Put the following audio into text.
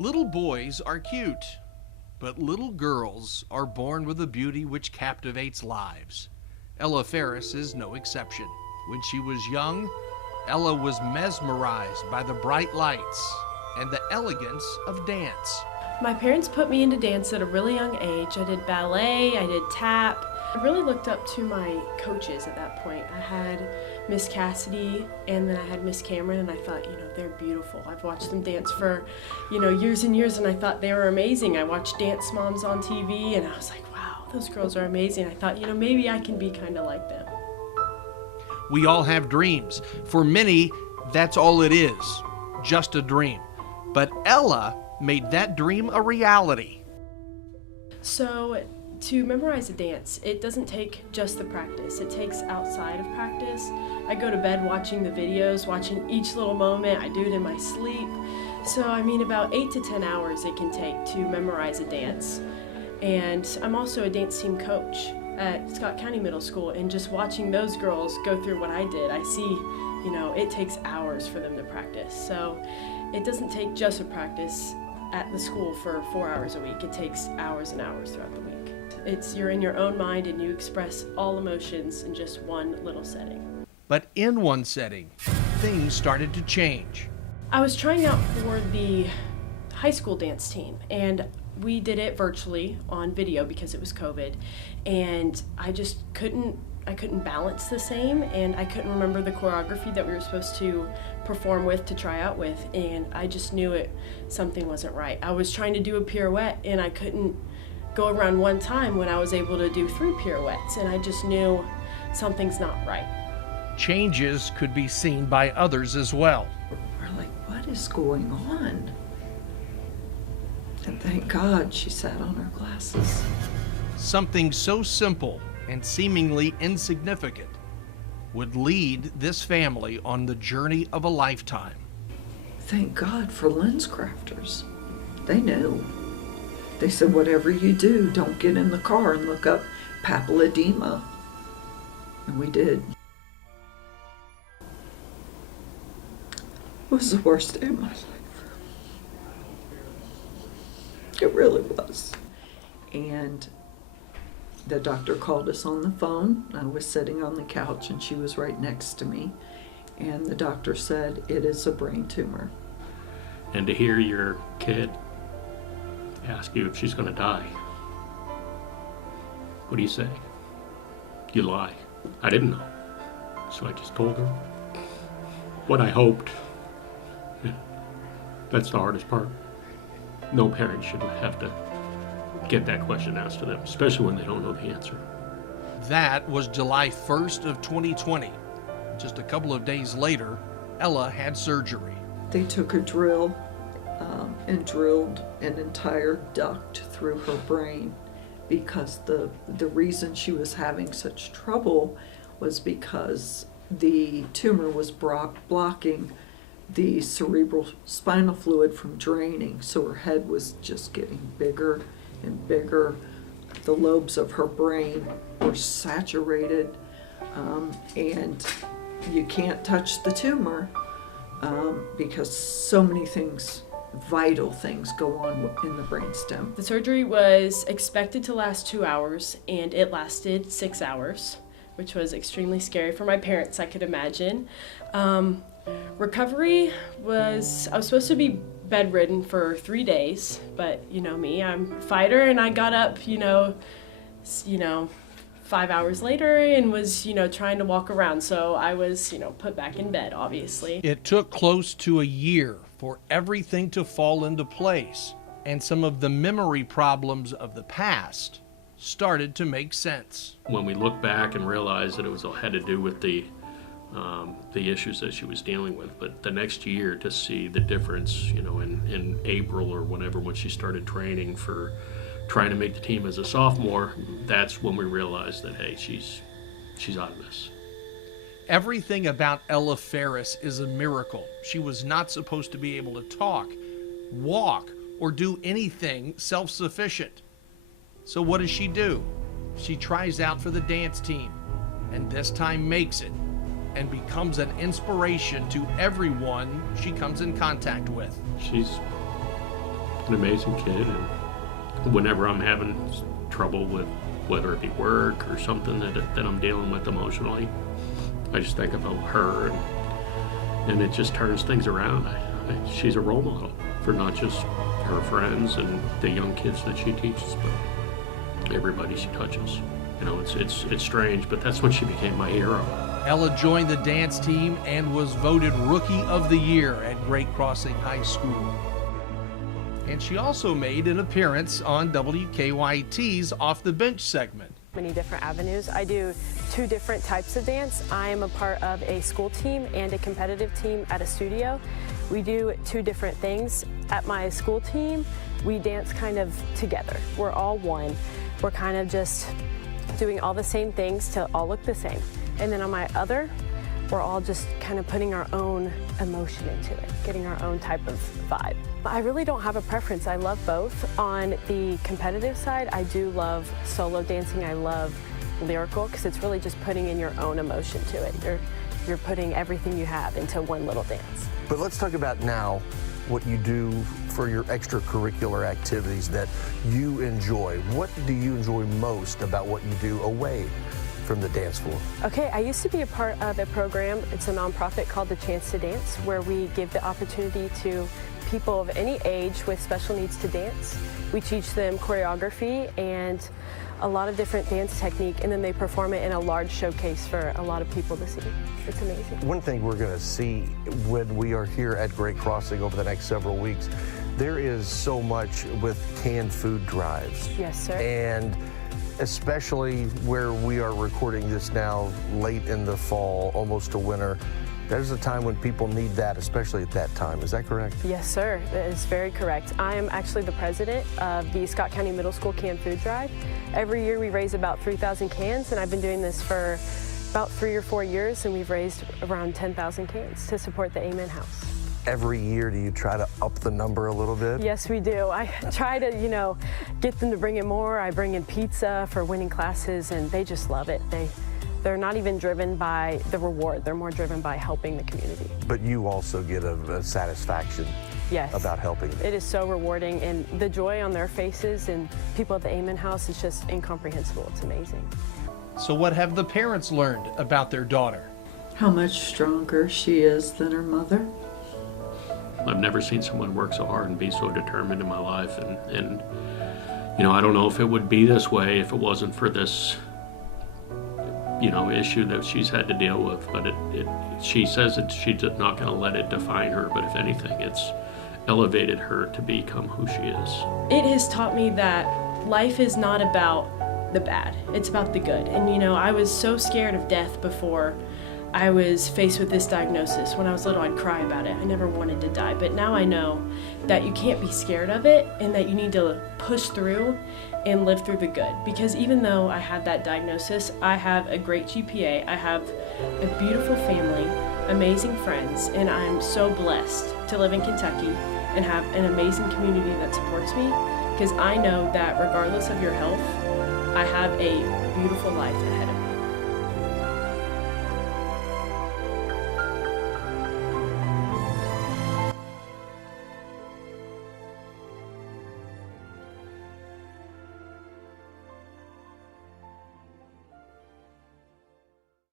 Little boys are cute, but little girls are born with a beauty which captivates lives. Ella Ferris is no exception. When she was young, Ella was mesmerized by the bright lights and the elegance of dance. My parents put me into dance at a really young age. I did ballet, I did tap. I really looked up to my coaches at that point. I had Miss Cassidy and then I had Miss Cameron, and I thought, they're beautiful. I've watched them dance for, years and years, and I thought they were amazing. I watched Dance Moms on TV and I was like, wow, those girls are amazing. I thought, maybe I can be kind of like them. We all have dreams. For many, that's all it is, just a dream. But Ella made that dream a reality. So to memorize a dance, it doesn't take just the practice. It takes outside of practice. I go to bed watching the videos, watching each little moment. I do it in my sleep. So about 8 to 10 hours it can take to memorize a dance. And I'm also a dance team coach at Scott County Middle School, and just watching those girls go through what I did, I see, it takes hours for them to practice. So it doesn't take just a practice at the school for 4 hours a week. It takes hours and hours throughout the week. You're in your own mind and you express all emotions in just one little setting. But in one setting, things started to change. I was trying out for the high school dance team, and we did it virtually on video because it was COVID, and I just couldn't balance the same, and I couldn't remember the choreography that we were supposed to perform with, to try out with, and I just knew something wasn't right. I was trying to do a pirouette and I couldn't go around one time when I was able to do 3 pirouettes, and I just knew something's not right. Changes could be seen by others as well. We're like, what is going on? And thank God she sat on her glasses. Something so simple and seemingly insignificant would lead this family on the journey of a lifetime. Thank God for lens crafters. They knew. They said, whatever you do, don't get in the car and look up papilledema. And we did. It was the worst day of my life. It really was. And the doctor called us on the phone. I was sitting on the couch and she was right next to me. And the doctor said, it is a brain tumor. And to hear your kid ask you if she's going to die, what do you say? You lie. I didn't know. So I just told her what I hoped. Yeah. That's the hardest part. No parent should have to get that question asked to them, especially when they don't know the answer. That was July 1st of 2020. Just a couple of days later, Ella had surgery. They took a drill and drilled an entire duct through her brain, because the reason she was having such trouble was because the tumor was blocking the cerebral spinal fluid from draining, so her head was just getting bigger and bigger. The lobes of her brain were saturated, and you can't touch the tumor because so many things, vital things, go on in the brainstem. The surgery was expected to last 2 hours, and it lasted 6 hours, which was extremely scary for my parents, I could imagine. Recovery was, I was supposed to be bedridden for 3 days, but me, I'm a fighter, and I got up, 5 hours later and was, trying to walk around. So I was, put back in bed, obviously. It took close to a year for everything to fall into place, and some of the memory problems of the past started to make sense. When we look back and realize that it had to do with the issues that she was dealing with, but the next year to see the difference, in April or whenever, when she started training for trying to make the team as a sophomore, that's when we realized that, hey, she's out of this. Everything about Ella Ferris is a miracle. She was not supposed to be able to talk, walk, or do anything self-sufficient. So what does she do? She tries out for the dance team, and this time makes it, and becomes an inspiration to everyone she comes in contact with. She's an amazing kid, and whenever I'm having trouble with whether it be work or something that I'm dealing with emotionally, I just think about her, and it just turns things around. She's a role model for not just her friends and the young kids that she teaches, but everybody she touches. You know, it's strange, but that's when she became my hero. Ella joined the dance team and was voted Rookie of the Year at Great Crossing High School. And she also made an appearance on WKYT's Off the Bench segment. Many different avenues. I do 2 different types of dance. I am a part of a school team and a competitive team at a studio. We do 2 different things. At my school team, we dance kind of together. We're all one. We're kind of just doing all the same things to all look the same. And then on my other, we're all just kind of putting our own emotion into it, getting our own type of vibe. I really don't have a preference. I love both. On the competitive side, I do love solo dancing. I love lyrical because it's really just putting in your own emotion to it. You're putting everything you have into one little dance. But let's talk about now what you do for your extracurricular activities that you enjoy. What do you enjoy most about what you do away from the dance floor? Okay, I used to be a part of a program. It's a nonprofit called The Chance to Dance, where we give the opportunity to people of any age with special needs to dance. We teach them choreography and a lot of different dance technique, and then they perform it in a large showcase for a lot of people to see. It's amazing. One thing we're going to see when we are here at Great Crossing over the next several weeks, there is so much with canned food drives. Yes, sir. And especially where we are recording this now late in the fall, almost to winter, there's a time when people need that, especially at that time. Is that correct? Yes, sir. That is very correct. I am actually the president of the Scott County Middle School Canned Food Drive. Every year we raise about 3,000 cans, and I've been doing this for about 3 or 4 years, and we've raised around 10,000 cans to support the Amen House. Every year, do you try to up the number a little bit? Yes, we do. I try to, get them to bring in more. I bring in pizza for winning classes, and they just love it. They're not even driven by the reward. They're more driven by helping the community. But you also get a satisfaction Yes. about helping them. It is so rewarding, and the joy on their faces and people at the Amen House is just incomprehensible. It's amazing. So what have the parents learned about their daughter? How much stronger she is than her mother. I've never seen someone work so hard and be so determined in my life, and I don't know if it would be this way if it wasn't for this issue that she's had to deal with, but she says that she's not going to let it define her, but if anything, it's elevated her to become who she is. It has taught me that life is not about the bad, it's about the good. And I was so scared of death before I was faced with this diagnosis. When I was little, I'd cry about it. I never wanted to die, but now I know that you can't be scared of it and that you need to push through and live through the good. Because even though I had that diagnosis, I have a great GPA, I have a beautiful family, amazing friends, and I'm so blessed to live in Kentucky and have an amazing community that supports me, because I know that regardless of your health, I have a beautiful life ahead of me.